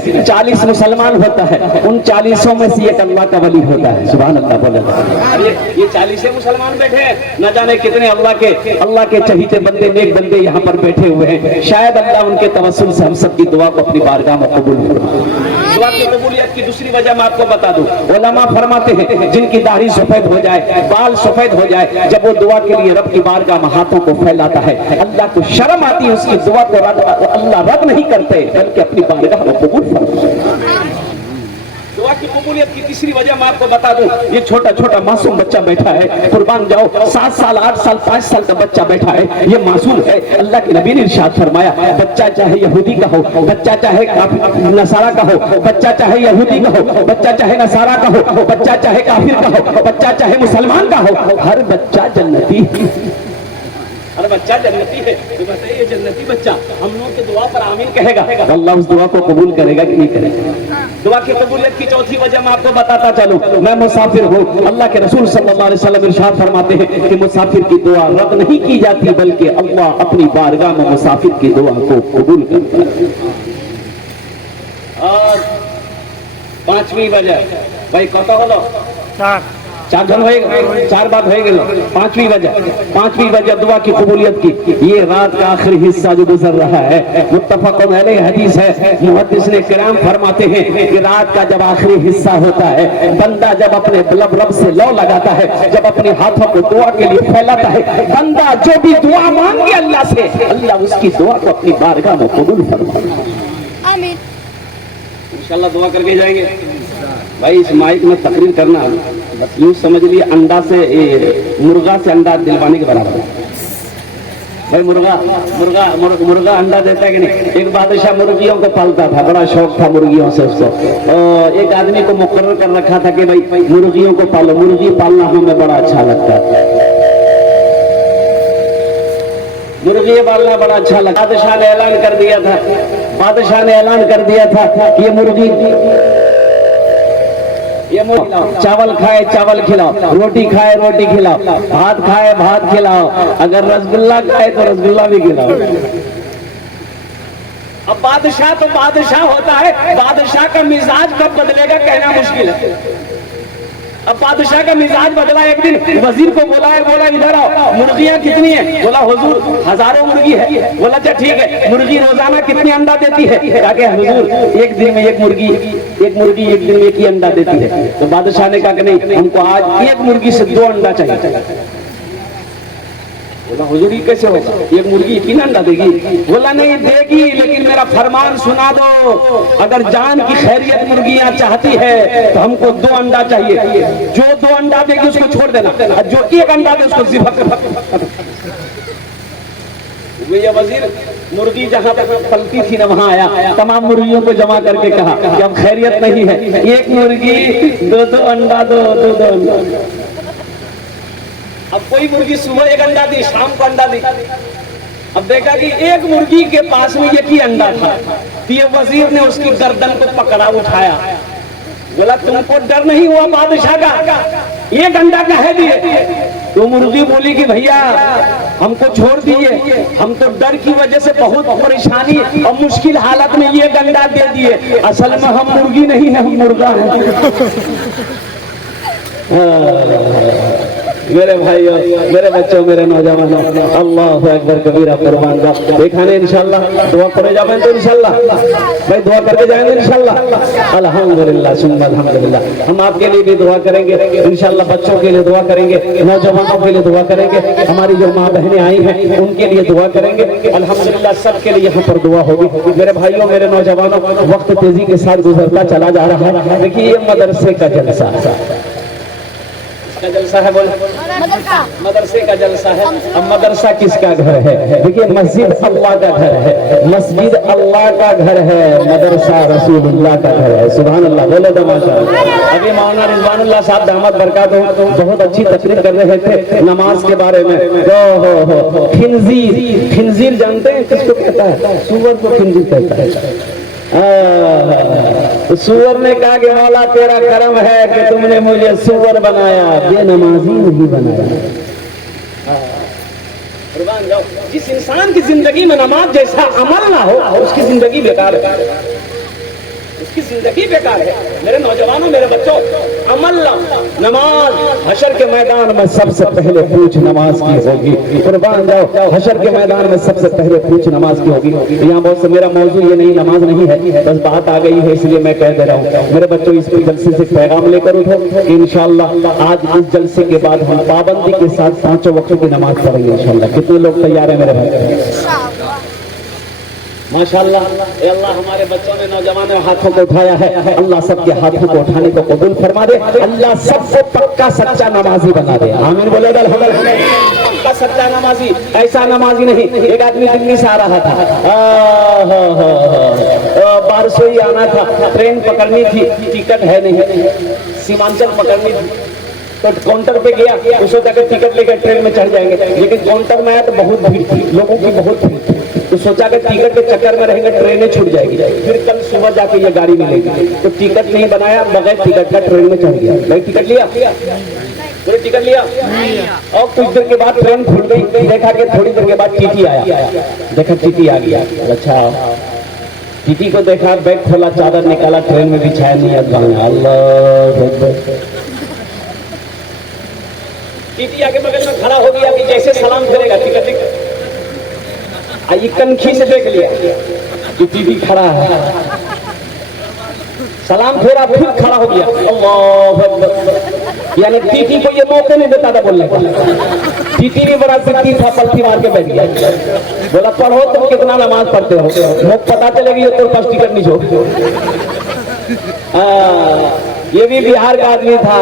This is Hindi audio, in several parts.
40 मुसलमान होता है, उन 40 में से एक अल्लाह का वली होता है। सुभान अल्लाह बोले। ये 40 मुसलमान बैठे हैं, न जाने कितने अल्लाह के चहीते बंदे, नेक बंदे यहाँ पर बैठे हुए हैं। शायद अल्लाह उनके तवस्सुल से हम सब की दुआ को अपनी बारगाह में कबूल फरमाए। दुआ की कबूलियत की दूसरी वजह मैं आपको बता दूं, उलमा फरमाते हैं जिनकी दाढ़ी सफेद हो जाए, बाल सफेद हो जाए, जब वो दुआ के लिए रब की बारगाह में हाथों को फैलाता है, अल्लाह को शर्म आती है, उसकी दुआ को अल्लाह रद्द नहीं करते बल्कि अपनी बारगाह में कबूल फरमाते। दुआ की कबूलियत की तीसरी वजह मैं आपको बता दूं, ये छोटा छोटा मासूम बच्चा बैठा है, कुर्बान जाओ, 7 साल 8 साल 5 साल का बच्चा बैठा है, ये मासूम है। अल्लाह के नबी ने इरशाद फरमाया, बच्चा चाहे यहूदी का हो, बच्चा चाहे नसारा का हो, बच्चा चाहे यहूदी का हो, बच्चा चाहे नसारा का हो, बच्चा चाहे काफिर का हो, बच्चा चाहे मुसलमान का हो, हर बच्चा जन्नती, हर बच्चा जन्नती है। तो बताइए जन्नती बच्चा हम लोग की दुआ पर आमीन कहेगा, अल्लाह उस दुआ को कबूल करेगा कि नहीं करेगा। दुआ की कबूलियत की चौथी वजह मैं आपको बताता चलूं, मैं मुसाफिर हूँ, अल्लाह के रसूल सल्लल्लाहु अलैहि वसल्लम इरशाद फरमाते हैं कि मुसाफिर की दुआ रद्द नहीं की जाती बल्कि अल्लाह अपनी बारगाह में मुसाफिर की दुआ को कबूल करता है। और 5वीं वजह भाई कत हलो 4 जन हो, 4 बात हो गए। 5वीं वजह दुआ की कबूलियत की, ये रात का आखिरी हिस्सा जो गुजर रहा है, मुत्तफक़ुन अलैह हदीस है, मुहद्दिसीन किराम फरमाते हैं कि रात का जब आखिरी हिस्सा होता है, बंदा जब अपने रब से लौ लगाता है, जब अपने हाथों को दुआ के लिए फैलाता है, बंदा जो भी दुआ मांगे अल्लाह से, अल्लाह उसकी दुआ को अपनी बारगाह में कबूल फरमाएगा। आमीन। इंशाअल्लाह दुआ करके जाएंगे। भाई इस माइक में तकरीर करना बस यूँ समझ लिए अंडा से मुर्गा से अंडा दिलवाने के बराबर है। भाई मुर्गा अंडा देता है कि नहीं। एक बादशाह मुर्गियों को पालता था, बड़ा शौक था मुर्गियों से उसको। एक आदमी को मुकर्रर कर रखा था कि भाई मुर्गियों को पालो, मुर्गी पालना हमें बड़ा अच्छा लगता है, मुर्गी पालना बड़ा अच्छा लगा। बादशाह ने ऐलान कर दिया था कि ये मुर्गी चावल खाए चावल खिलाओ, रोटी खाए रोटी खिलाओ, भात खाए भात खिलाओ, अगर रसगुल्ला खाए तो रसगुल्ला भी खिलाओ। अब बादशाह तो बादशाह होता है, बादशाह का मिजाज कब बदलेगा कहना मुश्किल है। अब बादशाह का मिजाज बदला, एक दिन वजीर को बोला इधर आओ, मुर्गियां कितनी है? बोला हुजूर हजारों मुर्गी है। बोला अच्छा ठीक है, मुर्गी रोजाना कितनी अंडा देती है? कहा हुजूर एक दिन में एक मुर्गी एक दिन में एक ही अंडा देती है। तो बादशाह ने कहा कि नहीं, हमको आज एक मुर्गी से 2 अंडा चाहिए। बोला हुजूर ये कैसे होगा, एक मुर्गी 3 अंडा देगी? बोला नहीं देगी, लेकिन मेरा फरमान सुना दो, अगर जान की खैरियत मुर्गियां चाहती है तो हमको 2 अंडा चाहिए, जो 2 अंडा देगी उसको छोड़ देना, और जो 1 अंडा दे उसको ज़िबह कर। ये वजीर मुर्गी जहां पर पलती थी ना वहां आया, तमाम मुर्गियों को जमा करके कहा कि अब खैरियत नहीं है, एक मुर्गी 2 अंडा दो, 2 अंडा। अब कोई मुर्गी सुबह 1 अंडा दी, शाम को अंडा दी। अब देखा कि एक मुर्गी के पास में एक ही अंडा था, तो ये वजीर ने उसकी गर्दन को पकड़ा, उठाया, बोला तुमको डर नहीं हुआ बादशाह का, 1 अंडा कहे दिए? तो मुर्गी बोली कि भैया हमको छोड़ दिए, हम तो डर की वजह से बहुत परेशानी और मुश्किल हालत में 1 अंडा दे दिए, असल में हम मुर्गी नहीं है, हम मुर्गा है। मेरे भाइयों, मेरे बच्चों, मेरे नौजवानों, अल्लाह अकबर कबीरा कुर्बान जाओ। देखा नहीं इंशाल्लाह दुआ करे जाए तो इंशाल्लाह भाई दुआ करके जाएंगे इंशाल्लाह। अल्हम्दुलिल्लाह सुम्मा अल्हम्दुलिल्लाह। हम आपके लिए भी दुआ करेंगे इंशाल्लाह, बच्चों के लिए दुआ करेंगे, नौजवानों के लिए दुआ करेंगे, हमारी जो माँ बहनें आई हैं उनके लिए दुआ करेंगे। अल्हम्दुलिल्लाह सबके लिए यहाँ पर दुआ होगी। मेरे भाइयों, मेरे नौजवानों, वक्त तेजी के साथ गुजरता चला जा रहा है। देखिए ये मदरसे का जलसा है, बोले मदरसे का जलसा है। अब मदरसा किसका घर है? देखिए मस्जिद अल्लाह का घर है, मस्जिद अल्लाह का घर है, मदरसा रसूलुल्लाह का घर है। सुभान अल्लाह, बोले तो माशाअल्लाह। अभी मौलाना रिजवानुल्लाह साहब दामद बरकातहू बहुत अच्छी तकरीर कर रहे थे नमाज के बारे में। खिंजीर जानते हैं किसको कहता है? सूअर को खिंजीर कहता है। सूअर ने कहा कि मौला तेरा करम है कि तुमने मुझे सूअर बनाया, बेनमाजी नहीं बनाया। जिस इंसान की जिंदगी में नमाज जैसा अमल ना हो उसकी जिंदगी बेकार है। उसकी जिंदगी बेकार है। मेरे नौजवानों, मेरे बच्चों, अमल नमाज हशर के मैदान में सबसे पहले पूछ नमाज की होगी। कुर्बान जाओ, हशर के मैदान में सबसे पहले पूछ नमाज की होगी। यहाँ बहुत से मेरा मौजूद ये नहीं, नमाज नहीं है, बस बात आ गई है इसलिए मैं कह दे रहा हूँ। मेरे बच्चों, इस जलसे से पैगाम लेकर उठो, इंशाअल्लाह आज इस जलसे के बाद हम पाबंदी के साथ 5 वक्त की नमाज पढ़ेंगे इंशाअल्लाह। कितने लोग तैयार है मेरे भाई? माशाअल्लाह। अल्लाह हमारे बच्चों ने, नौजवानों ने हाथों को उठाया है, अल्लाह सबके हाथों को उठाने को कबूल फरमा दे। अल्लाह सबको पक्का सच्चा नमाजी बना दे। आमीन बोले पक्का सच्चा नमाजी, ऐसा नमाजी नहीं। एक आदमी दिल्ली से आ रहा था, बारसों ही आना था, ट्रेन पकड़नी थी, टिकट है नहीं, सीमांचल पकड़नी थी, तो काउंटर पे गया, उसको जाकर टिकट लेकर ट्रेन में चढ़ जाएंगे, लेकिन काउंटर में आया तो बहुत भीड़ थी, लोगों की बहुत भीड़ थी, तो सोचा कि टिकट के चक्कर में रहेंगे ट्रेनें छूट जाएगी, फिर कल सुबह जाके ये गाड़ी मिलेगी, तो टिकट नहीं बनाया, बगैर टिकट का ट्रेन में चढ़ गया। भाई टिकट लिया? टिकट लिया? और कुछ देर के बाद ट्रेन खुल गई, देखा कि थोड़ी देर के बाद टीटी आया, देखा टीटी आ गया। अच्छा, टीटी को देखा, बैग खोला, चादर निकाला, ट्रेन में बिछाया नहीं। अल्लाह, टीटी आगे बगल में खड़ा हो गया कि जैसे सलाम करेगा, टिकट आई कनखी से देख लिया कि टीटी खड़ा है, सलाम फेरा, फिर खड़ा हो गया। अल्लाह अकबर, यानी टीटी को ये मौके नहीं देता था बोलने का। टीटी भी बड़ा सिद्धि था, पलटी मार के बैठ गया, बोला पढ़ो तुम कितना नमाज पढ़ते हो, लोग पता चलेगी तो पास टिकट नहीं छोड़। ये भी बिहार का आदमी था,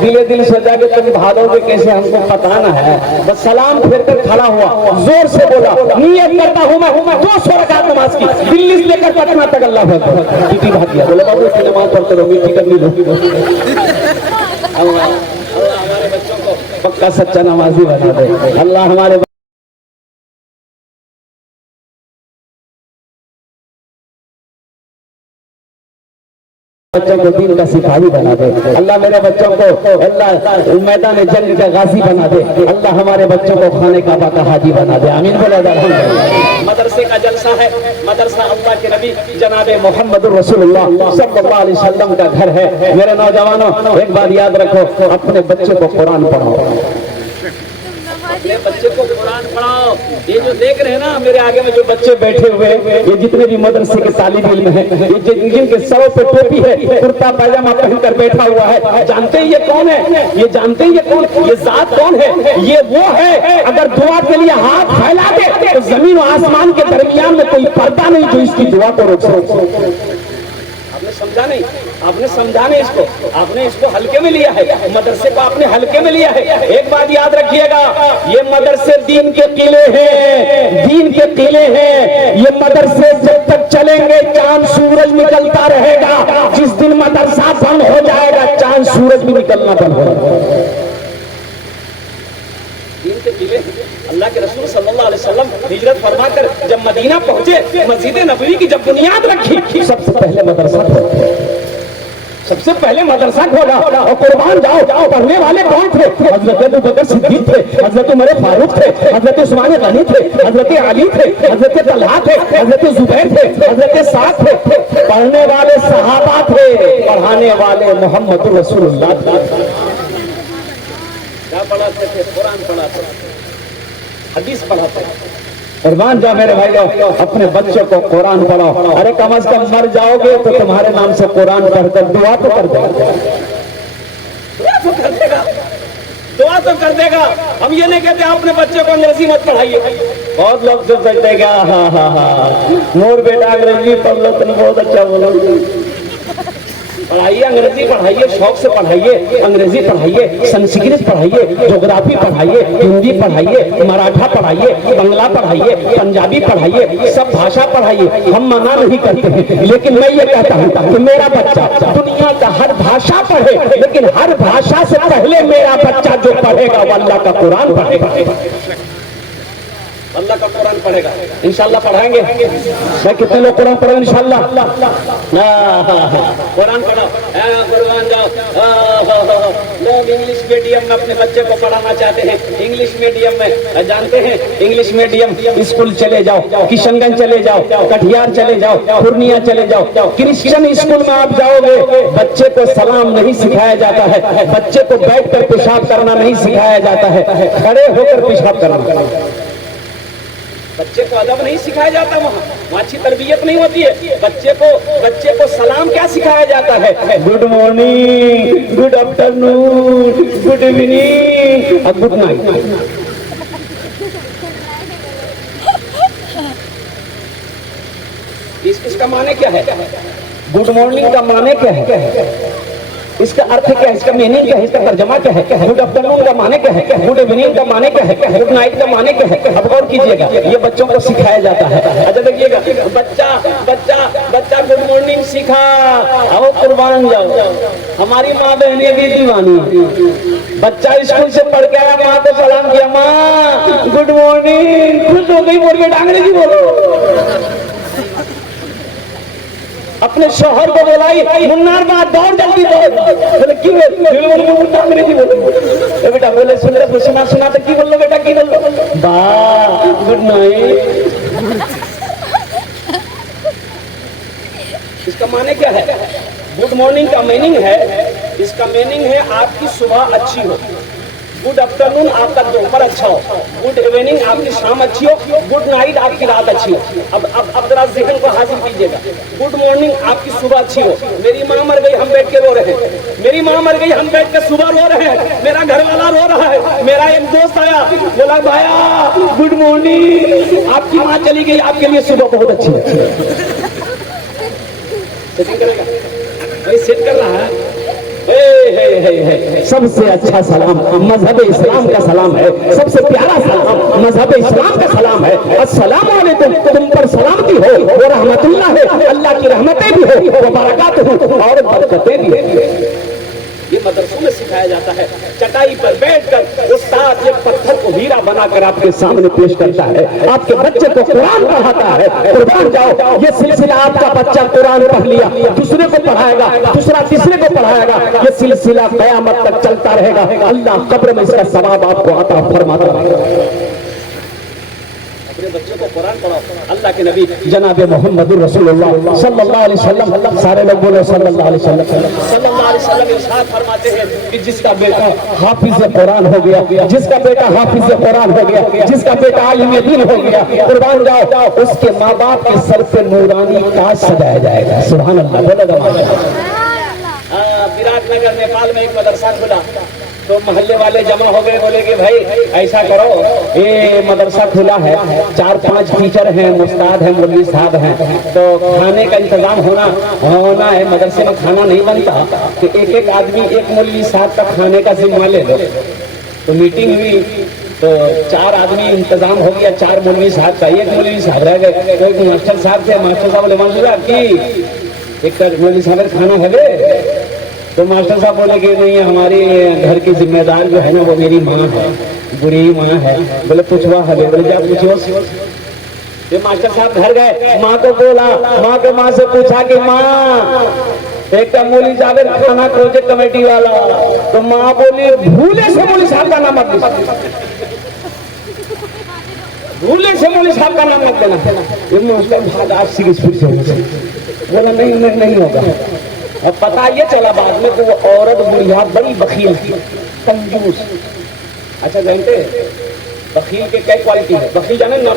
दिले दिल सोचा कि तुम भागोगे कैसे, हमको पता ना है, बस सलाम फेर कर खड़ा हुआ, जोर से बोला, नियत करता हूँ मैं 200 रकात नमाज की, दिल्ली से लेकर पटना तक। अल्लाह अकबर, टीटी भाग गया, बोला बाबू इतनी नमाज पढ़ते रहोगे, टिकट नहीं लोगी। अल्लाह हमारे बच्चों को पक्का सच्चा नमाजी बना दे। अल्लाह हमारे बच्चों को दीन का सिपाही बना दे। अल्लाह मेरे बच्चों को अल्लाह मैदान जंग का गाजी बना दे। अल्लाह हमारे बच्चों को खाने का बाका हाजी बना दे। आमीन बोला जाए। मदरसे का जलसा है, मदरसा अल्लाह के नबी जनाब मोहम्मद रसूलुल्लाह सल्लल्लाहु अलैहि वसल्लम का घर है। मेरे नौजवानों, एक बात याद रखो, अपने बच्चे को कुरान पढ़ाओ, अपने बच्चे को कुरान पढ़ाओ। ये जो देख रहे हैं ना मेरे आगे में जो बच्चे बैठे हुए, ये जितने भी मदरसे के तालिब इल्म हैं, ये जिनके सरों पे टोपी है, कुर्ता पैजामा पहनकर बैठा हुआ है, जानते हैं ये कौन है? ये जानते हैं ये कौन, ये जात कौन है? ये वो है, अगर दुआ के लिए हाथ फैला दे तो जमीन और आसमान के दरमियान में कोई पर्दा नहीं जो इसकी दुआ को रोक सके। आपने समझा नहीं, आपने समझा नहीं इसको, आपने इसको हल्के में लिया है, मदरसे को आपने हल्के में लिया है। एक बात याद रखिएगा, ये मदरसे दीन के किले हैं, दीन के किले हैं। ये मदरसे जब तक चलेंगे चांद सूरज निकलता रहेगा, जिस दिन मदरसा बंद हो जाएगा चांद सूरज भी निकलना बंद हो जाएगा। दीन के किले, अल्लाह के रसूल सल्लल्लाहु अलैहि वसल्लम हिजरत फरमाकर जब मदीना पहुंचे, मस्जिद नबवी की जब बुनियाद रखी, सबसे पहले मदरसा खोला, सबसे पहले मदरसा खोला। और कुर्बान जाओ, पढ़ने वाले कौन थे? हजरत अबू बकर सिद्दीक थे, हजरत उमर फारूक थे, हजरत उस्मान गनी थे, हजरत अली थे, हजरत तलहा थे, हजरत जुबैर थे, हजरत साद थे। पढ़ने वाले सहाबा थे, पढ़ाने वाले मोहम्मद रसूलुल्लाह थे। क्या पढ़ाते थे? कुरान पढ़ाते थे, हदीस पढ़ाते थे। कुर्बान जा मेरे भाई, अपने बच्चों को कुरान पढ़ाओ। अरे कम से कम मर जाओगे तो तुम्हारे नाम से कुरान पढ़कर दुआ तो कर देगा, दुआ तो कर देगा, दुआ तो कर देगा। हम ये नहीं कहते अपने बच्चे को अंग्रेजी मत पढ़ाइए। बहुत लोग तो कहते हाँ मोर बेटा अंग्रेजी पढ़ लो, तुम बहुत अच्छा बोलो। पढ़ाइए, अंग्रेजी पढ़ाइए, शौक से पढ़ाइए, अंग्रेजी पढ़ाइए, संस्कृत पढ़ाइए, ज्योग्राफी पढ़ाइए, हिंदी पढ़ाइए, मराठा पढ़ाइए, बंगला पढ़ाइए, पंजाबी पढ़ाइए, सब भाषा पढ़ाइए। हम मना नहीं करते हैं, लेकिन मैं ये कहता हूँ कि मेरा बच्चा दुनिया का हर भाषा पढ़े, लेकिन हर भाषा से पहले मेरा बच्चा जो पढ़ेगा वो अल्लाह का कुरान पढ़ेगा। अल्लाह का कुरान पढ़ेगा, इंशाल्लाह पढ़ाएंगे। मैं कितने लोग कुरान पढ़े इंशाल्लाह? कुरान पढ़ो, कुरान जाओ। लोग इंग्लिश मीडियम में अपने बच्चे को पढ़ाना चाहते हैं, इंग्लिश मीडियम में जानते हैं, इंग्लिश मीडियम स्कूल चले जाओ, किशनगंज चले जाओ, कटिहार चले जाओ, पूर्णिया चले जाओ, क्रिश्चियन स्कूल में आप जाओगे, बच्चे को सलाम नहीं सिखाया जाता है, बच्चे को बैठकर पेशाब करना नहीं सिखाया जाता है, खड़े होकर पेशाब करना। बच्चे को अदब नहीं सिखाया जाता, वहाँ अच्छी तरबियत नहीं होती है। बच्चे को सलाम क्या सिखाया जाता है? Good morning, good afternoon, good evening और गुड नाइट। इसका माने क्या है? गुड मॉर्निंग का माने क्या है? इसका अर्थ क्या है? इसका मीनिंग क्या है? इसका तर्जमा क्या है? गुड आफ्टरनून का माने क्या है? गुड इवनिंग का माने क्या है? गुड नाइट का माने क्या है? अब गौर कीजिएगा, ये बच्चों को सिखाया जाता है। अच्छा देखिएगा, बच्चा गुड मॉर्निंग सीखा, आओ कुर्बान जाओ। हमारी माँ बहनें भी दीवानी, बच्चा स्कूल से पढ़ के आया, माँ को सलाम किया, माँ गुड मॉर्निंग, खुश हो गई, बोल के अंग्रेजी बोलो। अपने शोहर को बोलाई, मुन्नार बात दौड़ जल्दी दौड़। बोले क्यों? अंग्रेजी बोलो बेटा। बोले सुन ले, सुना तो की बोल लो बेटा, की बोल लो? वाह, गुड नाइट। इसका माने क्या है? गुड मॉर्निंग का मीनिंग है, इसका मीनिंग है आपकी सुबह अच्छी हो, गुड आफ्टरनून आपका दोपहर अच्छा हो, गुड इवनिंग आपकी शाम अच्छी हो, गुड नाइट आपकी रात अच्छी हो। अब जरा ज़हन को हासिल कीजिएगा। गुड मॉर्निंग आपकी सुबह अच्छी हो। मेरी माँ मर गई, हम बैठ के रो रहे हैं, मेरी माँ मर गई, हम बैठ के सुबह रो रहे हैं, मेरा घर वाला रो रहा है, मेरा एक दोस्त आया, बोला भाया गुड मॉर्निंग, आपकी माँ चली गई, आपके लिए सुबह बहुत अच्छी है। सेट कर रहा है। सबसे अच्छा सलाम मजहब इस्लाम का सलाम है, सबसे प्यारा सलाम मजहब इस्लाम का सलाम है। अस्सलाम वालेकुम, तुम पर सलामती हो, वो रहमतुल्लाह है, अल्लाह की रहमतें भी हो, वो बरकात हो और बरकतें भी है। ये मदरसों में सिखाया जाता है। चटाई पर बैठकर उस्ताद एक पत्थर को हीरा बनाकर आपके सामने पेश करता है, आपके बच्चे को कुरान पढ़ाता है। कुरान जाओ, ये सिलसिला आपका बच्चा कुरान पढ़ लिया, दूसरे को पढ़ाएगा, दूसरा तीसरे को पढ़ाएगा, ये सिलसिला कयामत तक चलता रहेगा। अल्लाह कब्र में इसका सवाब आपको अता फरमाता रहेगा। अपने बच्चों को कुरान पढ़ाओ। अल्लाह के नबी जनाब मोहम्मद रसूलुल्लाह सल्लल्लाहु अलैहि वसल्लम, सारे लोग बोलो सल्लल्लाहु अलैहि वसल्लम, सल्लल्लाहु अलैहि वसल्लम इरशाद फरमाते हैं कि जिसका बेटा हाफिज कुरान हो गया, जिसका बेटा हाफिज कुरान हो गया, जिसका बेटा आलिम दीन हो गया, कुर्बान जाओ, उसके माँ बाप के सर पे नूरानी ताज सजाया जाएगा। सुभान अल्लाह, बोलो। विराटनगर नेपाल में एक मदरसा खुला, तो मोहल्ले वाले जमा हो गए, बोले कि भाई ऐसा करो, ये मदरसा खुला है, 4-5 टीचर हैं, मुस्ताद हैं, मौलवी साहब हैं, तो खाने का इंतजाम होना है, मदरसे में खाना नहीं बनता, तो एक आदमी एक मौलवी साहब का खाने का जिम्मा ले लो। तो मीटिंग हुई, तो 4 आदमी इंतजाम हो गया, 4 मौलवी साहब का, एक मौलवी साहब रह गए। कोई मास्टर साहब थे, मास्टर साहब बोले मास्टर साहब की एक मौलवी साहब का खाना है। तो मास्टर साहब बोले कि नहीं, हमारी घर की जिम्मेदार जो है ना वो मेरी माँ है, बुरी माँ है। बोले पूछवा है? बोले जा पूछो। ये मास्टर साहब घर गए, माँ को बोला, माँ के माँ से पूछा कि माँ एक मौलवी साहब खाना प्रोजेक्ट कमेटी वाला, तो माँ बोली भूले से मौलवी साहब का नाम मत देना, भूले से मौलवी साहब का नाम मत देना। बोला नहीं होगा। और पता ये चला बाद में कि वो औरत बुढ़िया बड़ी बखील थी, कंजूस। अच्छा जानते बखील के क्या क्वालिटी है? बखील जाने ना,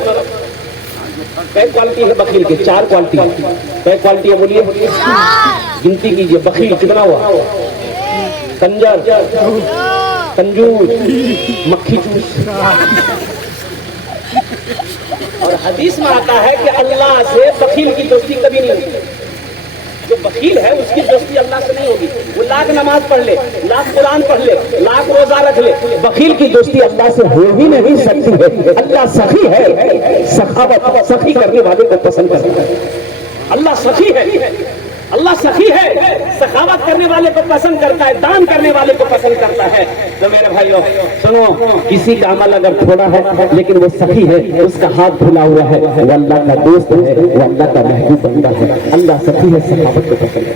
क्या क्वालिटी है बखील की? 4 क्वालिटी। क्या क्वालिटी है बोलिए? गिनती कीजिए। बखील कितना हुआ? कंजर, कंजूस, मक्खी चूस। और हदीस में आता है कि अल्लाह से बखील की दोस्ती कभी नहीं होती। जो बखील है उसकी दोस्ती अल्लाह से नहीं होगी। वो लाख नमाज पढ़ ले, लाख कुरान पढ़ ले, लाख रोजा रख ले, बखील की दोस्ती अल्लाह से हो ही नहीं सकती है। अल्लाह सखी है, सखावत सखी करने वाले को पसंद करता है। अल्लाह सखी है, अल्लाह सखी है, सखावत करने वाले को पसंद करता है, दान करने वाले को पसंद करता है। तो मेरे भाइयों सुनो, किसी का अमल अगर थोड़ा है लेकिन वो सखी है, उसका हाथ धुला हुआ है, वो अल्लाह का दोस्त है, वो अल्लाह का महबूब बंदा है। अल्लाह सखी है, सखावत को पसंद है।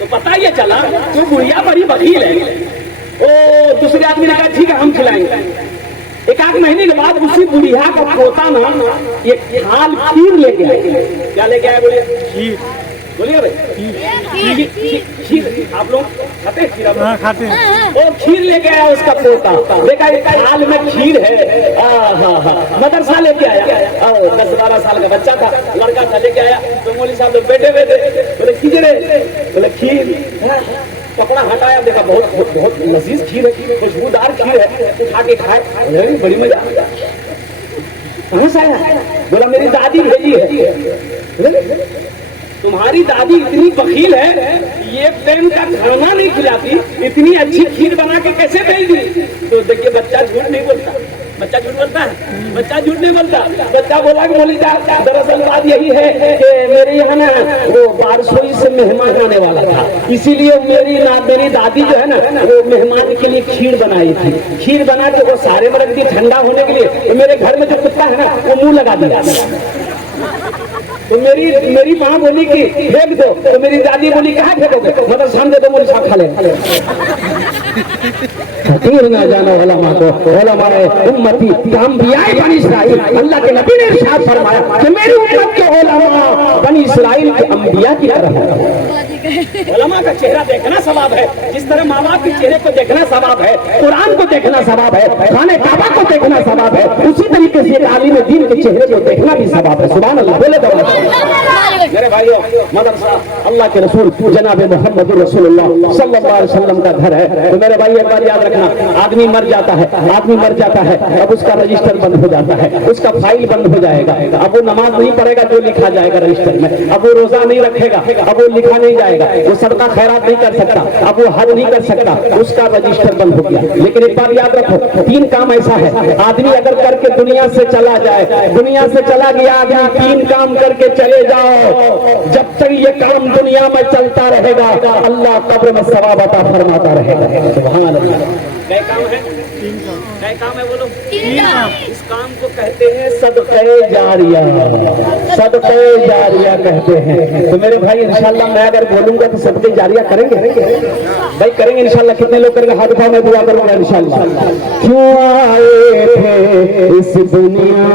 तो पता ये चला वो बुढ़िया बड़ी बखील है। ओ दूसरे आदमी ने कहा ठीक है हम खिलाएंगे। एक आध महीने के बाद उसी बुढ़िया का पोता ना एक थाल खीर लेके आए। क्या लेके आए बोलिए? खीर। बोलिए भाई खीर आप लोग खाते हैं? खीर खाते हैं। और खीर लेके आया उसका पोता, देखा एक थाल में खीर है। मदरसा लेके आया, 10-12 साल का बच्चा था, लड़का था, लेके आया। तो मौलवी साहब लोग बैठे हुए थे, बोले खीर है, बोले खीर। कपड़ा हटाया, देखा बहुत बहुत लजीज खीर है, खुशबूदार खीर है, उठा के खाए, बड़ी मजा आ गया। कहाँ से आया? बोला मेरी दादी भेजी है। तुम्हारी दादी इतनी बखील है, ये टाइम का खाना नहीं खिलाती, इतनी अच्छी खीर बना के कैसे भेज दी? तो देखिए बच्चा झूठ नहीं बोलता, बच्चा झूठ बोलता है, बच्चा झूठ नहीं बोलता। बच्चा बोला कि बोली दरअसल बात यही है कि मेरे यहाँ ना वो बारसोई से मेहमान आने वाला था, इसीलिए मेरी दादी जो है ना वो मेहमान के लिए खीर बनाई थी। खीर बना के वो सारे में रख दी ठंडा होने के लिए। तो मेरे घर में जो कुत्ता है ना वो मुंह लगा दिया। तो मेरी माँ बोली कि फेंक दो, तो मेरी दादी बोली कहाँ फेंकोगे? मतलब सामने दो, मुझे साथ खा ले। ना जाना उलमा को, उलमा उम्मती अंबिया बनी इस्राइल। अल्लाह के नबी ने इरशाद फरमाया कि मेरी उम्मत के उलमा बनी इस्राइल के अंबिया की तरह है। उलमा का चेहरा देखना सवाब है, जिस तरह माँ बाप के चेहरे को देखना सवाब है, कुरान को देखना सवाब है, खाने काबा को देखना सवाब है, उसी तरीके से तालीम दीन के चेहरे को देखना भी सवाब है। सुभान अल्लाह, बोले दो मेरे भाइयों। मदरसा अल्लाह के रसूल जनाब मोहम्मद रसूलुल्लाह सल्लल्लाहु अलैहि वसल्लम का घर है। तो मेरे भाई एक बात याद रखना, आदमी मर जाता है, आदमी मर जाता है, अब उसका रजिस्टर बंद हो जाता है, उसका फाइल बंद हो जाएगा। अब वो नमाज नहीं पढ़ेगा जो लिखा जाएगा रजिस्टर में, अब वो रोजा नहीं रखेगा, अब वो लिखा नहीं जाएगा, वो सदका खैरात नहीं कर सकता, अब वो हज नहीं कर सकता, उसका रजिस्टर बंद हो गया। लेकिन एक बात याद रखो, 3 काम ऐसा है, आदमी अगर करके दुनिया से चला जाए, दुनिया से चला गया आदमी, 3 काम करके चले जाओ, जब तक ये काम दुनिया में चलता रहेगा अल्लाह कब्र में सवाब अता फरमाता रहेगा। सुभान अल्लाह। क्या काम है? 3 काम। क्या काम है बोलो? 3 काम। इस काम को कहते हैं सदक़े जारिया, सदक़े जारिया कहते हैं। तो मेरे भाई इंशाल्लाह मैं अगर बोलूंगा तो सदक़े जारिया करेंगे भाई, करेंगे इंशाल्लाह। कितने लोग करेंगे? हाथ उठाओ, मैं दुआ करूंगा इंशाल्लाह। क्यों आए थे इस दुनिया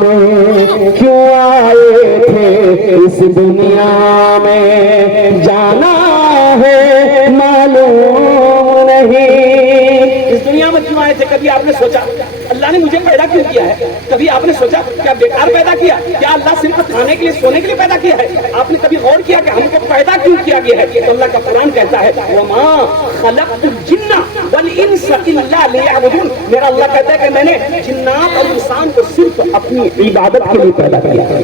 में, क्यों आए थे इस दुनिया में, जाना है मालूम नहीं। इस दुनिया में क्यों आए थे? कभी आपने सोचा अल्लाह ने मुझे पैदा क्यों किया है? कभी आपने सोचा क्या बेकार पैदा किया? क्या अल्लाह सिर्फ खाने के लिए सोने के लिए पैदा किया है? आपने कभी गौर किया कि हमको पैदा क्यों किया गया है? तो अल्लाह का कुरान कहता है वमा खलक़तुल जिन्ना वल इंसा इल्ला लियअबुदून। मेरा अल्लाह कहता है कि मैंने जिन्नात और इंसान को सिर्फ अपनी इबादत के लिए पैदा किया है।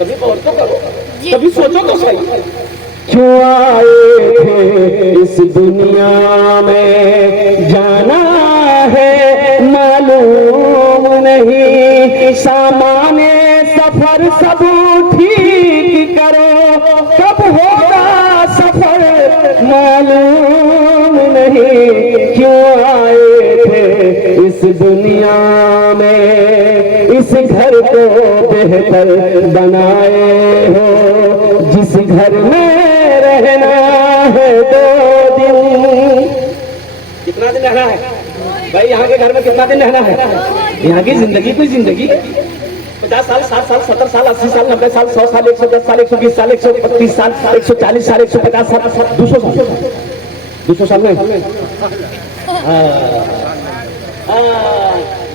कभी गौर तो करो, कभी सोचो तो सही। क्यों आए थे इस दुनिया में, जाना है मालूम नहीं, सामाने सफर सब ठीक करो, कब होगा सफर मालूम नहीं। क्यों आए थे इस दुनिया में, इस घर को बेहतर बनाए हो, जिस घर में रहना है 2 दिन। कितना दिन रहना है भाई? यहाँ के घर में कितना दिन रहना है? यहाँ की जिंदगी कोई जिंदगी 50 साल, 60 साल, 70 साल, 80 साल, 90 साल, 100 साल, 110 साल, 120 साल, 130 साल, 140 साल, 150 साल, 200 साल, 200 साल में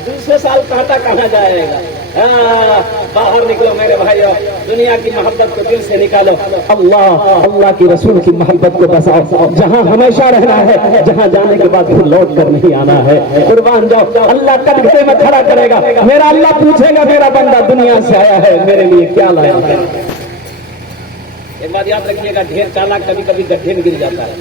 200 साल काटा कहाँ जाएगा? बाहर निकलो मेरे भाइयों, दुनिया की मोहब्बत को दिल से निकालो, अल्लाह अल्लाह की रसूल की मोहब्बत को बसाओ। जहाँ हमेशा रहना है, जहाँ जाने के बाद फिर लौट कर नहीं आना है। कुर्बान जाओ, अल्लाह कटघरे में खड़ा करेगा। मेरा अल्लाह पूछेगा मेरा बंदा दुनिया से आया है, मेरे लिए क्या लाया है? एक बात याद रखिएगा, ढेर चालाक कभी कभी गड्ढे में गिर जाता है।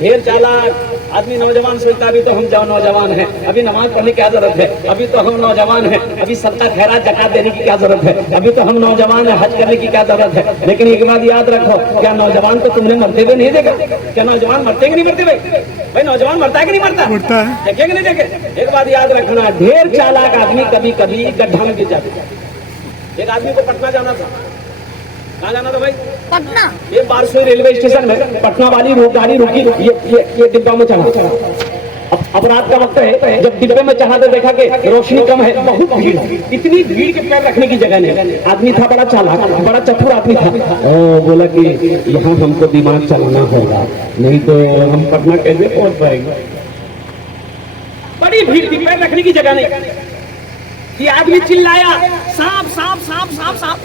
ढेर चालाक आदमी नौजवान सोचता अभी तो हम जाओ नौजवान हैं, अभी नमाज पढ़ने की क्या जरूरत है, अभी तो हम नौजवान हैं, अभी सत्ता खैरात जकात देने की क्या जरूरत है, अभी तो हम नौजवान हैं, हज करने की क्या जरूरत है। लेकिन एक बात याद रखो, क्या नौजवान को तुमने मरते हुए नहीं देखा? क्या नौजवान मरते कि नहीं मरते? भाई नौजवान मरता है कि नहीं मरता? देखे कि नहीं देखे? एक बात याद रखना, ढेर चालाक आदमी कभी कभी गड्ढा में गिर जाते हैं। एक आदमी को पटना जाना था, कहाँ जाना था भाई? पटना। ये बारसोई रेलवे स्टेशन में पटना वाली गाड़ी रुकी, ये डिब्बा में चढ़ा। अब रात का वक्त है, जब डिब्बे में चढ़ा तो देखा कि रोशनी कम है, बहुत भीड़ है, इतनी भीड़ के पैर रखने की जगह नहीं। आदमी था बड़ा चालाक, बड़ा चतुर आदमी था। बोला कि यहाँ हमको दिमाग चलाना होगा, नहीं तो हम पटना कैसे पहुंच पाएंगे। बड़ी भीड़ थी, पैर रखने की जगह नहीं। ये आदमी चिल्लाया, सांप सांप सांप सांप सांप।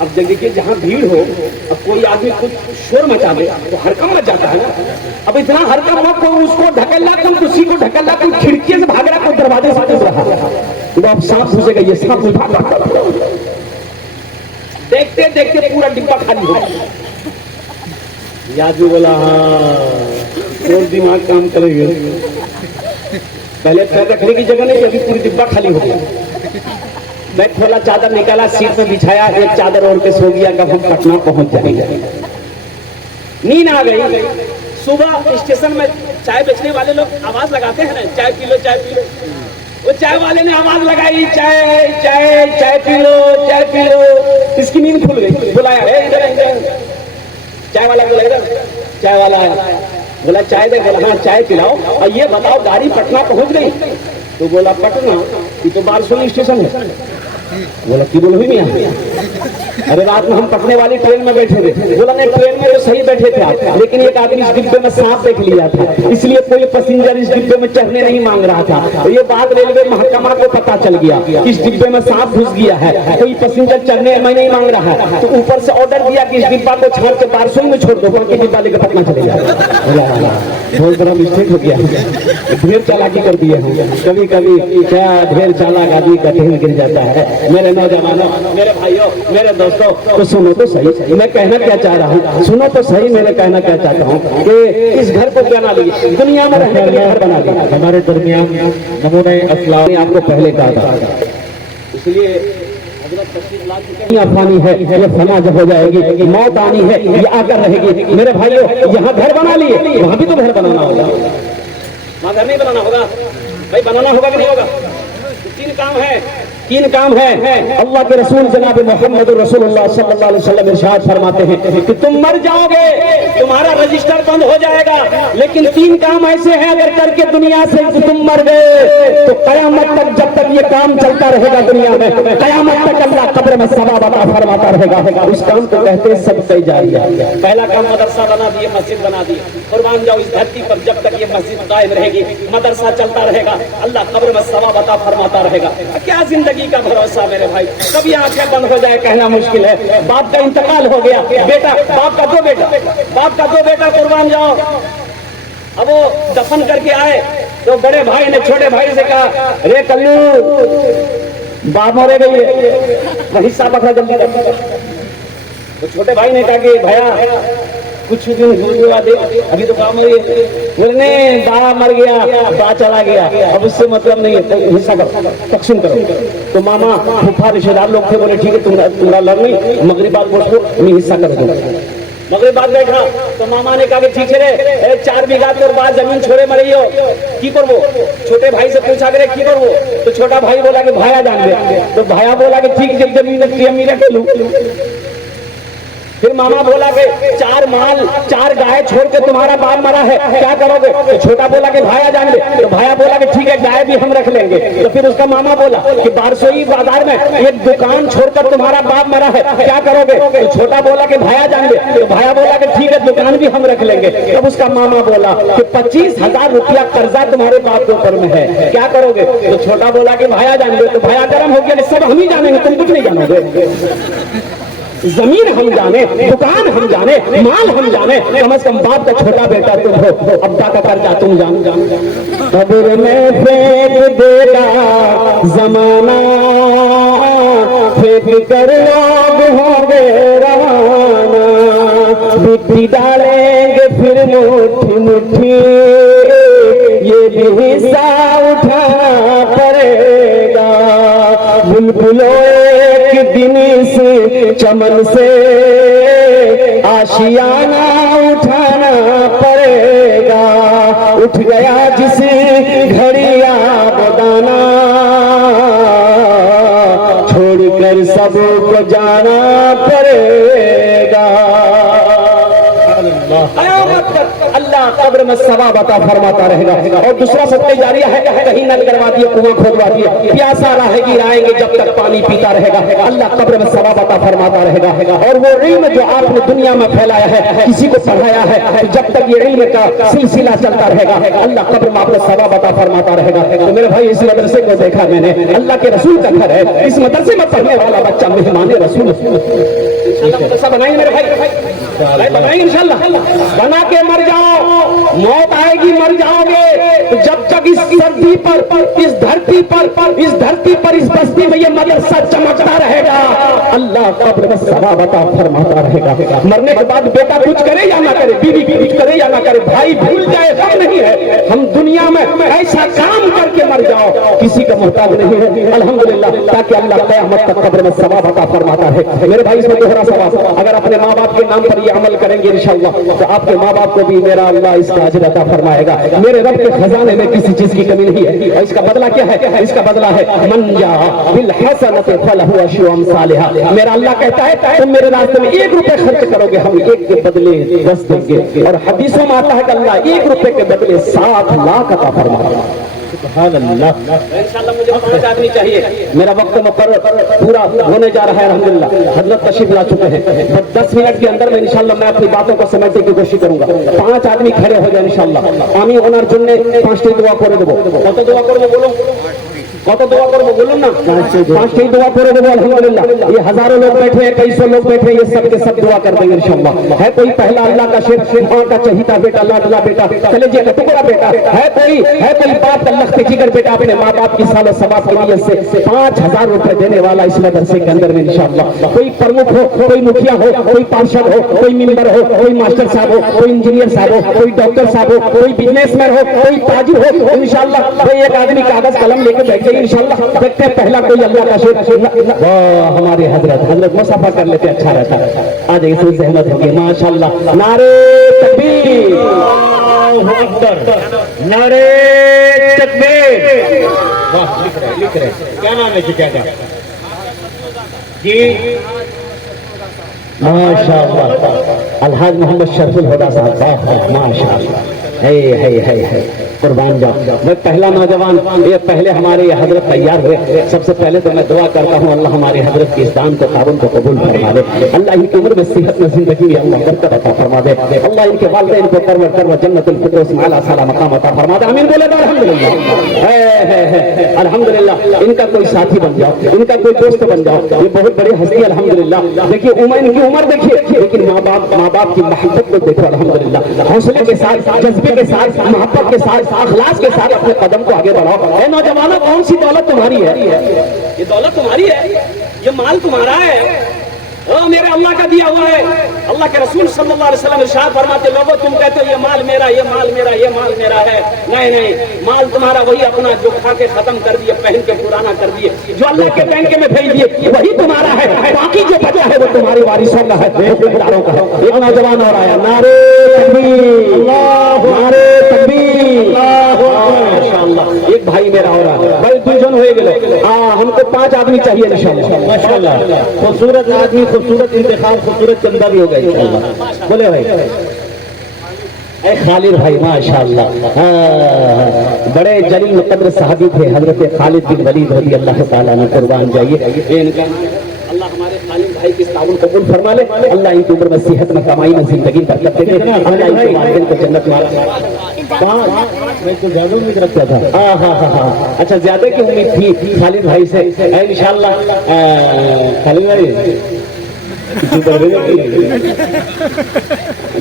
अब देखिए जहाँ भीड़ हो, अब कोई आदमी कुछ शोर मचा दे तो हरकम मच जाता है ना। अब इतना हरकम मत को उसको ढकेल ला, तुम उसी को ढकेल ला, तुम खिड़की से भाग रहा, कोई दरवाजे से कूद रहा, तो अब सांप घुसेगा, ये सांप देखते देखते पूरा डिब्बा खाली हो गया। ये आदमी बोला हाँ और दिमाग काम करेगा, पहले पैर रखने की जगह नहीं, अभी पूरी डिब्बा खाली हो गया। मैं खोला, चादर निकाला, सीट में बिछाया, एक चादर ओढ़ के सो गया, कब हम पटना पहुंच जाएंगे। नींद आ गई। सुबह स्टेशन में चाय बेचने वाले लोग आवाज लगाते हैं ना, चाय पी लो चाय पी लो। वो चाय वाले ने आवाज लगाई, चाय चाय चाय पी लो चाय पी लो। इसकी नींद खुल गई, बुलाया इधर। चाय वाला बोला इधर, चाय वाला आया, बोला चाय दे, बोला हाँ चाय पिलाओ, और ये बताओ गाड़ी पटना पहुंच गई? तो बोला पटना, ये तो बारसोई स्टेशन है। बोला की बोल हुई नहीं? अरे रात में हम पटने वाली ट्रेन में बैठे थे। बोला नहीं, ट्रेन में तो सही बैठे थे आप, लेकिन एक आदमी इस डिब्बे में सांप देख लिया था, इसलिए कोई पैसेंजर इस डिब्बे में चढ़ने नहीं मांग रहा था। तो ये बात रेलवे महकमा को पता चल गया, इस डिब्बे में सांप घुस गया है, कोई पैसेंजर चढ़ने में नहीं मांग रहा है। तो ऊपर से ऑर्डर दिया कि इस डिब्बा को छाड़ के बारसोई में छोड़ दो, बाकी डिब्बा लेकर पटना चले जाए। बहुत बड़ा मिस्टेक हो गया, ढेर चालाकी कर दिया है। कभी कभी क्या ढेर चालाक आदमी का ढेर गिर जाता है। मेरे नौजवानों, मेरे भाइयों, मेरे दोस्तों, तो सुनो तो सही मैं कहना क्या चाह रहा हूँ, सुनो तो सही मेरे कहना क्या चाहता हूँ कि इस घर को बना लीजिए, दुनिया में रहने के लिए घर बना लीजिए। हमारे दरमियान नमूने अखलाक ने आपको पहले कहा था, इसलिए अफवानी है, ये फना जब हो जाएगी, मौत आनी है, ये आकर रहेगी। मेरे भाइयों, यहाँ घर बना लिए, वहाँ भी तो घर बनाना होगा, वहाँ घर नहीं बनाना होगा भाई, बनाना होगा कि नहीं होगा? तीन काम है। अल्लाह के रसूल जनाब मोहम्मद रसूलुल्लाह सल्लल्लाहु अलैहि वसल्लम इरशाद फरमाते हैं कि तुम मर जाओगे, तुम्हारा रजिस्टर बंद हो जाएगा, लेकिन तीन काम ऐसे हैं अगर करके दुनिया से तुम मर गए तो कयामत तक, जब तक ये काम चलता रहेगा दुनिया में, कयामत तक अल्लाह कब्र में सवाब अता फरमाता रहेगा। उस काम को कहते हैं सबसे जारिया। पहला काम मदरसा बना दिए, मस्जिद बना दी। कुर्बान जाओ इस धरती पर, जब तक ये मस्जिद कायम रहेगी, मदरसा चलता रहेगा, अल्लाह कब्र में सवाब अता फरमाता रहेगा। क्या जिंदगी का भरोसा मेरे भाई, कभी आंखें बंद हो जाए कहना मुश्किल है। बाप का इंतकाल हो गया, बेटा, बाप का दो बेटा कुर्बान जाओ। अब वो दफन करके आए तो बड़े भाई ने छोटे भाई से कहा, रे कल्लू बाप मरे गई है, हिस्सा पकड़ा जल्दी कर। तो छोटे भाई ने कहा कि भैया कुछ दिन हुआ दे, अभी तो काम बोलने बा मर गया, बा चला गया, अब उससे मतलब नहीं है, तो हिस्सा करो, तकसीम करो। तो मामा फूफा रिश्तेदार लोग थे, बोले ठीक है तुम्हारा लड़ नहीं, मगरिब बाद बोल दो, मैं हिस्सा कर दूंगा। मगरिब बाद बैठा तो मामा ने कहा कि ठीक है रे, 4 बीघा तोर बाद जमीन छोड़े मरी हो, की करबो? छोटे भाई से पूछा करे की करबो? तो छोटा भाई बोला कि भाया जान दे। तो भाया बोला कि ठीक जब जमीन रखे लू। फिर मामा बोला कि 4 माल 4 गाय छोड़ के तुम्हारा बाप मरा है, क्या करोगे? तो छोटा बोला कि भाया जान दे। तो भाया बोला कि ठीक है गाय भी हम रख लेंगे। तो फिर उसका मामा बोला कि बारसोई बाजार में एक दुकान छोड़कर तुम्हारा बाप मरा है, क्या करोगे? तो छोटा बोला कि भाया जान दे। तो भाया बोला कि ठीक है दुकान भी हम रख लेंगे। तब उसका मामा बोला कि 25,000 रुपया कर्जा तुम्हारे बाप के ऊपर में है, क्या करोगे? तो छोटा बोला कि भाया जान दे। तो भाया गर्म हो गया, सब हम ही जानेंगे, तुम कुछ नहीं जानोगे। जमीन हम जाने, दुकान हम जाने, माल हम जाने, कम से कम बाप का छोटा बेटा तुम हो, अब्बा का कर्जा तुम जान। कब्र में फेंक देगा जमाना, फेंक कर लोग होंगे रवाना, मिट्टी डालेंगे फिर मुट्ठी मुट्ठी ये भी हिस्सा उठाना पड़ेगा। बुलबुलों एक दिन इस चमन से आशियाना उठाना पड़ेगा। उठ गया जिस घड़िया बदाना, छोड़कर सबको जाना पड़ेगा। अल्लाह कब्र में सवाब अता फरमाता रहेगा। और दूसरा सत्य जारी है, कहीं नल करवा दिए, कुआं खोदवा दिया, प्यासा रहेगी आएंगे जब तक पानी पीता रहेगा। अल्लाह कब्र में सवाब अता फरमाता रहेगा। और वो इल्म जो आपने दुनिया में फैलाया है, किसी को पढ़ाया है, तो जब तक ये इल्म का सिलसिला चलता रहेगा, अल्लाह कब्र में आपको सवाब अता फरमाता रहेगा। तो मेरे भाई, इस मदरसे को देखा मैंने, अल्लाह के रसूल का घर है। इस मदरसे में पढ़ने वाला बच्चा मेहमान रसूल मदरसा बनाएंगे मेरे भाई, बनाएंगे इंशाल्लाह। बना के मर जाओ, मौत आएगी मर जाओगे। तो जब तक इस धरती पर, इस धरती पर, इस बस्ती में ये मदरसा चमकता रहेगा, अल्लाह कब्र में सवाब अता फरमाता रहेगा। मरने के बाद बेटा कुछ करे या ना करे, बीवी कुछ करे या ना करे, भाई भूल जाए, सब नहीं है। हम दुनिया में ऐसा काम करके मर जाओ, किसी का मोहताज नहीं है, अल्हम्दुलिल्लाह, ताकि अल्लाह क़यामत तक कब्र में सवाब अता फरमाता है। मेरे भाई, इसमें दोहरा सवाब, अगर अपने माँ बाप के नाम पर ये अमल करेंगे इंशाअल्लाह, तो आपके माँ बाप को भी मेरा अल्लाह इसका अजर अता फरमाएगा। मेरे रब के खजाने में किसी चीज की कमी नहीं है। और इसका बदला क्या है? इसका बदला है मन जा बिल हसनति फलहु अशरु अमसालिहा। मेरा अल्लाह कहता है, तुम मेरे रास्ते में 1 रुपए खर्च करोगे, हम 1 के बदले 10 देंगे। और हदीसों में आता है कि अल्लाह 1 रुपए के बदले 7 लाख अता फरमाएगा। इंशाअल्लाह मुझे 5 आदमी चाहिए। मेरा वक्त पूरा होने जा रहा है, अल्हम्दुलिल्लाह। हजरत तशरीफ ला चुके हैं। 10 मिनट के अंदर में इंशाअल्लाह मैं अपनी बातों को समेटने की कोशिश करूंगा। 5 आदमी खड़े हो जाए इंशाअल्लाह। आमी ओनार जन्ने 5टी दुआ করে দেব। কত দোয়া করব বলো? কত দোয়া করব বলুন না? 5टी दुआ করে দেব अल्हम्दुलिल्लाह। ये हजारों लोग बैठे हैं, कई सौ लोग बैठे हैं, ये सब के सब दुआ कर देंगे इंशाअल्लाह। है कोई पहला अल्लाह का शेर, मां का चहीता बेटा, लाडला बेटा, कलेजे का टुकड़ा बेटा, है कोई बाप का लख्त जिगर बेटा, अपने माँ बाप की साल सवाब की नीयत से 5000 रुपए देने वाला इस मदरसे के अंदर में इंशाअल्लाह। कोई प्रमुख हो, कोई मुखिया हो, कोई पार्षद हो, कोई मेंबर हो, कोई मास्टर साहब हो, कोई इंजीनियर साहब हो, कोई डॉक्टर साहब हो, कोई बिजनेसमैन हो, कोई ताजिर हो, इंशाअल्लाह कोई एक आदमी कागज कलम लेके बैठे इंशाअल्लाह। देखते हैं पहला कोई अल्लाह का शेर। वाह, हमारे हजरत मुसाफा कर लेते, अच्छा रहता है। आज इस सहमत होंगे माशाअल्लाह। नारे तकबीर, अल्लाहु अकबर, नारे तकबीर। वाह, लिख रहे क्या नाम है जी? क्या जी? माशाअल्लाह, अलहाज मोहम्मद शरफुल हुदा साहब, माशाअल्लाह, है कुर्बान जाओ। मैं पहला नौजवान, ये पहले हमारे ये हजरत तैयार हुए। सबसे पहले तो मैं दुआ करता हूँ अल्लाह हमारे हजरत के इस दान को ताउन को कबूल फरमा दे। अल्लाह इनकी उम्र में सेहत में जिंदगी में अल्लाह बरकत अता फरमा दे। अल्लाह इनके वालिदैन को करवर जन्नतुल फिरदौस में आला साला मकाम अता फरमा दे। आमीन बोले तो अल्हम्दुलिल्लाह। है अल्हम्दुलिल्लाह। इनका कोई साथी बन जाओ, इनका कोई दोस्त बन जाओ, ये बहुत बड़ी हस्ती अल्हम्दुलिल्लाह। देखिए इनकी उम्र देखिए, लेकिन माँ बाप की मोहब्बत को देखो अल्हम्दुलिल्लाह। हौसले के साथ, जज्बे के साथ, मोहब्बत के साथ, अखलास के साथ अपने कदम को आगे बढ़ाओ। ए नौजवानों, कौन सी दौलत तुम्हारी है? ये दौलत तुम्हारी है, ये माल तुम्हारा है, मेरे अल्लाह का दिया हुआ है। अल्लाह के रसूल सल्लल्लाहु अलैहि वसल्लम इरशाद फरमाते, लोगों तुम कहते हो ये माल मेरा, ये माल मेरा, ये माल मेरा है। नहीं, माल तुम्हारा वही अपना जो खा के खत्म कर दिए, पहन के पुराना कर दिए, जो अल्लाह के बैंक में भेज दिए, वही तुम्हारा है। बाकी जो बचा है वो तुम्हारी वारिसों का है, बेगुजारों का है। एक नौजवान और आया, नारे तकबीर, नारे तकबीर, माशाअल्लाह। एक भाई मेरा हो रहा है, भाई 2 जन हो गए। हमको 5 आदमी चाहिए इंशाअल्लाह। माशाअल्लाह, खूबसूरत आदमी, खूबसूरत इंतखाब, खूबसूरत चंदा भी होगा इंशाअल्लाह। बोले भाई खालिद भाई, माशाअल्लाह, बड़े जलील मुक़द्दर सहाबी थे हजरत खालिद बिन वलीद रज़ी अल्लाह ताला अन्हु, कुर्बान जाइए इनका। अल्लाह हमारे खालिद भाई की ताउन कबूल फरमा ले। अल्लाह इनकी उम्र में सेहत में, कमाई में, जिंदगी बरकत दे। अल्लाह इनके वालिदैन को जन्नत में। मैं तो ज्यादा उम्मीद रखता था। हाँ, अच्छा ज्यादा की उम्मीद थी खालिद भाई से इंशाअल्लाह। खालिद भाई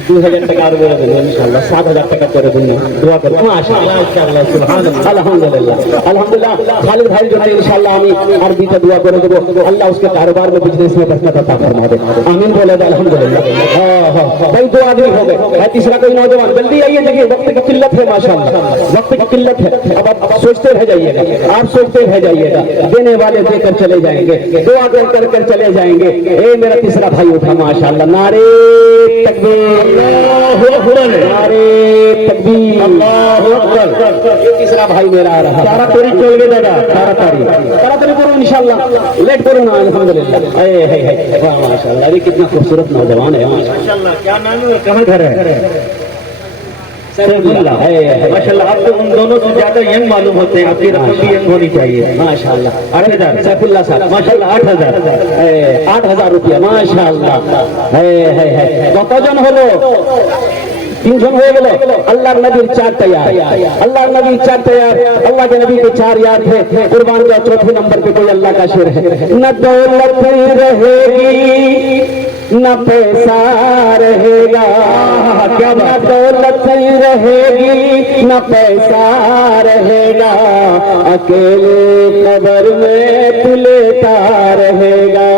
2000 টাকা আর করে দেবো ইনশাআল্লাহ, 7000 টাকা করে দেবো, দোয়া করবো মাশাআল্লাহ ইনশাআল্লাহ সুবহানাল্লাহ আলহামদুলিল্লাহ আলহামদুলিল্লাহ। खालिद भाई जो है इंशाअल्लाह আমি अरबी का दुआ করে দেবো, अल्लाह उसके कारोबार में बिजनेस में बरकत अता फरमा दे, आमीन बोले अल्हम्दुलिल्लाह। हां भाई 2 आदमी हो गए, है तीसरा कोई नौजवान, जल्दी आइए, देखिए वक्त की किल्लत है माशाअल्लाह, वक्त की किल्लत है। अब आप सोचते रह जाइएगा, आप सोचते रह जाइएगा, देने वाले देकर चले जाएंगे, दुआ कर कर चले जाएंगे। ए मेरा तीसरा भाई उठा माशाअल्लाह, नारे तकबीर अल्लाहु अकबर, नारे तकबीर अल्लाहु अकबर। ये तीसरा भाई मेरा आ रहा, तारातारी चलবে दादा, तारातारी करो इंशाअल्लाह, लेट करो ना अल्हम्दुलिल्लाह। है वाह माशाअल्लाह, ये कितना खूबसूरत नौजवान है माशाअल्लाह। क्या नाम है, कहां घर है? माशाअल्लाह, आप तो उन दोनों से ज्यादा यंग मालूम होते हैं, आपकी रकम भी यंग होनी चाहिए माशाअल्लाह। 8000 सैफुल्लाह साहब माशाअल्लाह, 8000 रुपया माशाअल्लाह। है কতজন হলো? 3 जन হয়ে গেল। अल्लाह नबी 4 तैयार, अल्लाह नबी 4 तैयार, अल्लाह के नबी के 4 यार थे। कुर्बान का चौथे नंबर पे कोई अल्लाह का शेर है, न दौलत रहेगी न पैसा रहेगा, क्या न दौलत रहेगी न पैसा रहेगा, अकेले कब्र में तू लेटा रहेगा।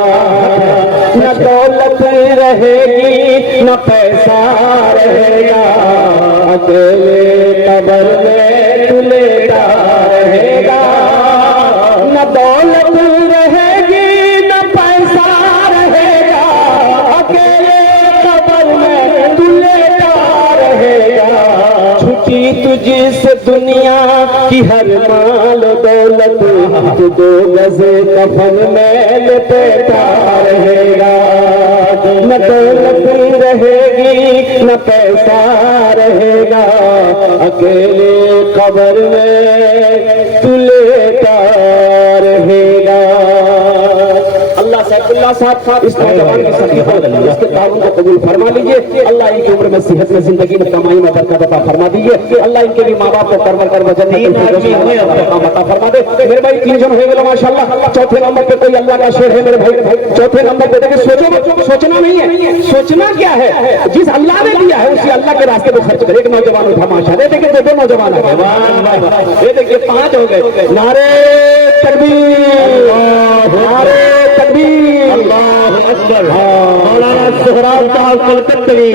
न दौलत रहेगी न पैसा रहेगा, अकेले कब्र में तू लेटा रहेगा। न दौलत रहेगी न पैसा रहेगा, अकेले कब्र में तू लेटा रहेगा। छुट्टी तुझी से दुनिया की हर माल दौलत, तू 2 गज कफन में लपेटा रहेगा। न दौलत रहेगी न पैसा रहेगा, अकेले कब्र में तू लेटा रहेगा। अल्लाह साहब इस नौजवान की सदीक़ इसके ताउन को कबूल फरमा लीजिए। अल्लाह इनकी उम्र में सेहत में जिंदगी में कमाई में बरकत अता फरमा दीजिए। अल्लाह इनके भी माँ बाप को करवर कर जन्नत में अता फरमा दे। मेरे भाई 3 जन हो गए माशाअल्लाह। चौथे नंबर पे कोई अल्लाह का शेर है मेरे भाई, चौथे नंबर पे देखिए। सोचो बच्चों को सोचना नहीं है, सोचना क्या है, जिस अल्लाह ने दिया है उसी अल्लाह के रास्ते में खर्च करे। एक नौजवान उठा माशाअल्लाह, देखिए 2 नौजवान आ गए, ये देखिए 5 हो गए। नारे तकबीर, नारे तकबीर, अल्लाहु अकबर। मौलाना सोहराब साहब कलकत्तवी,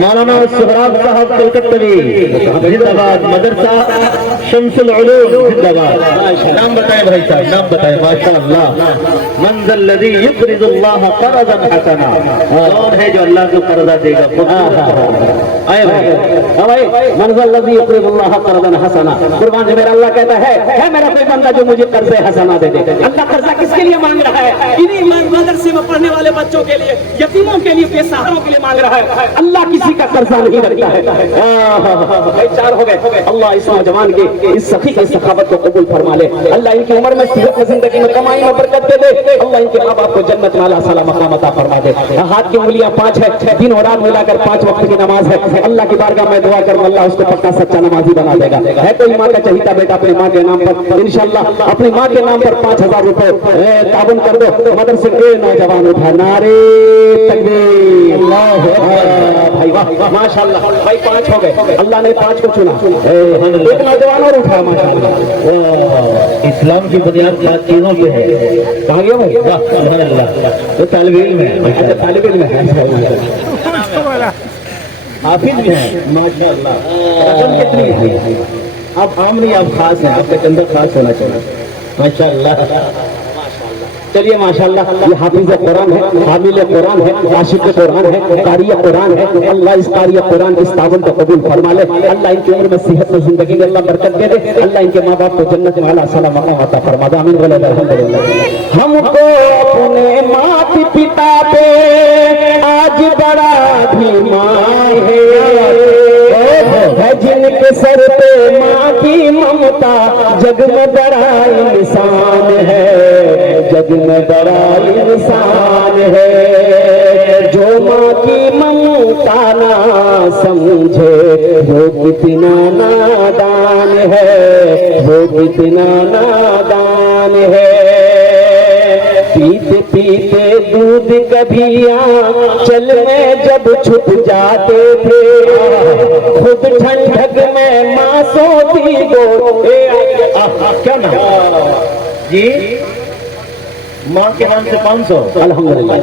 मौलाना सोहराब साहब कलकत्तवी जिंदाबाद। मदरसा शम्सुल उलूम जिंदाबाद। नाम बताएं भाई साहब, नाम बताएं माशाअल्लाह। मंज़ल लज़ी युक़रिज़ुल्लाह क़रज़न हसना, कौन है जो अल्लाह को कर्जा देगा? आए भाई, भाई मंज़ल लज़ी युक़रिज़ुल्लाह क़रज़न हसना। कुर्बान है मेरा अल्लाह कहता है मेरा कोई बंदा जो मुझे कर्ज़े हसना दे दे। अल्लाह कर्जा किसके लिए मांग रहा है? इन्हीं मदरसे में पढ़ने वाले बच्चों के लिए, यतीमों के लिए, बेसहारों के लिए मांग रहा है। अल्लाह किसी का कर्जा नहीं रखता है। भाई 4 हो गए। अल्लाह इस नौजवान के इस सखी की सखावत को कबूल फरमा ले। अल्लाह इनकी उम्र में सेहत में जिंदगी में कमाई में बरकत दे दे। अल्लाह इनके माँ बाप को जन्नत में आला साला मकाम अता फरमा दे। हाथ की उंगलियां 5 है, दिन और रात मिलाकर 5 वक्त की नमाज है। अल्लाह की बारगाह में दुआ कर, अल्लाह उसको पक्का सच्चा नमाजी बना देगा। है कोई माँ का चहीता बेटा अपनी माँ के नाम पर इंशाअल्लाह अपनी माँ के नाम पर 5000 रुपए ताबन कर दो। मदरसे के नौजवान उठा, नारे तकबीर, अल्लाहु अकबर। भाई वाह माशाअल्लाह, भाई 5 हो गए। अल्लाह ने 5 को चुना। एक नौजवान और उठा माशाअल्लाह। इस्लाम की बुनियाद 5 चीजों पे है। कहाँ गया भाई? वाह अल्लाह, तो तालिब इल्म है। अच्छा तालिब इल्म है, हाफिज भी है माशाअल्लाह। रकम कितनी है? आप आम नहीं, आप खास हैं, आपके अंदर खास होना चाहिए माशाअल्लाह। चलिए माशाअल्लाह, ये हाफिज कुरान है, हामिल कुरान है, आशिक कुरान है, कारी कुरान है। अल्लाह इस कारी कुरान की ताबन को कबूल फरमा ले। अल्लाह इनकी उम्र में सेहत में जिंदगी में अल्लाह बरकत दे दे। अल्लाह इनके माँ बाप को जन्नत में आला साला मकाम अता फरमा दे। आमीन बोले अल्हम्दुलिल्लाह। हमको अपने माता पिता पे आज बड़ा अभिमान है, जिनके सर पे माँ की ममता जग में बड़ा इंसान है, जग में बड़ा इंसान है। जो माँ की ममता ना समझे वो कितना नादान है, वो कितना नादान है। पीते पीते पीते दूध कभी चल में जब छुप जाते थे, खुद ठंडक में माँ सोती दो। क्या नाम जी? माँ के नाम से 500। अल्हम्दुलिल्लाह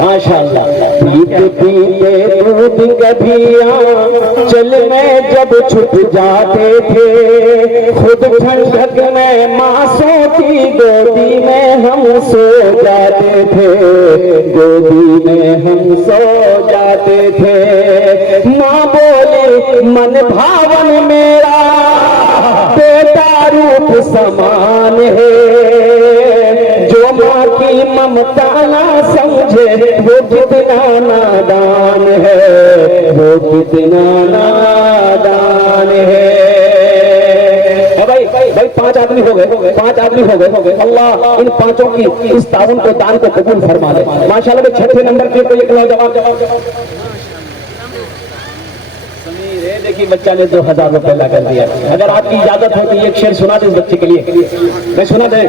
माशाअल्लाह। पीते पीते दूध कभी चल में जब छुप जाते थे, खुद ठंडक में माँ सोती गोदी में हम सो जाते थे, गोदी में हम सो जाते थे। माँ बोले मन भावन मेरा बेटा रूप समान है, जो माँ की ममता ना समझे वो कितना नादान है, वो कितना नादान है। भाई 5 आदमी हो गए, 5 आदमी हो गए। अल्लाह इन 5 की इस ताउन को दान को कबूल फरमा दे। माशाल्लाह में 6ठे नंबर के कोई एक जवाब। देखिए बच्चा ने 2000 रुपए लगा दिया। अगर आपकी इजाजत हो तो एक शेर सुना दे इस बच्चे के लिए। मैं सुना दे।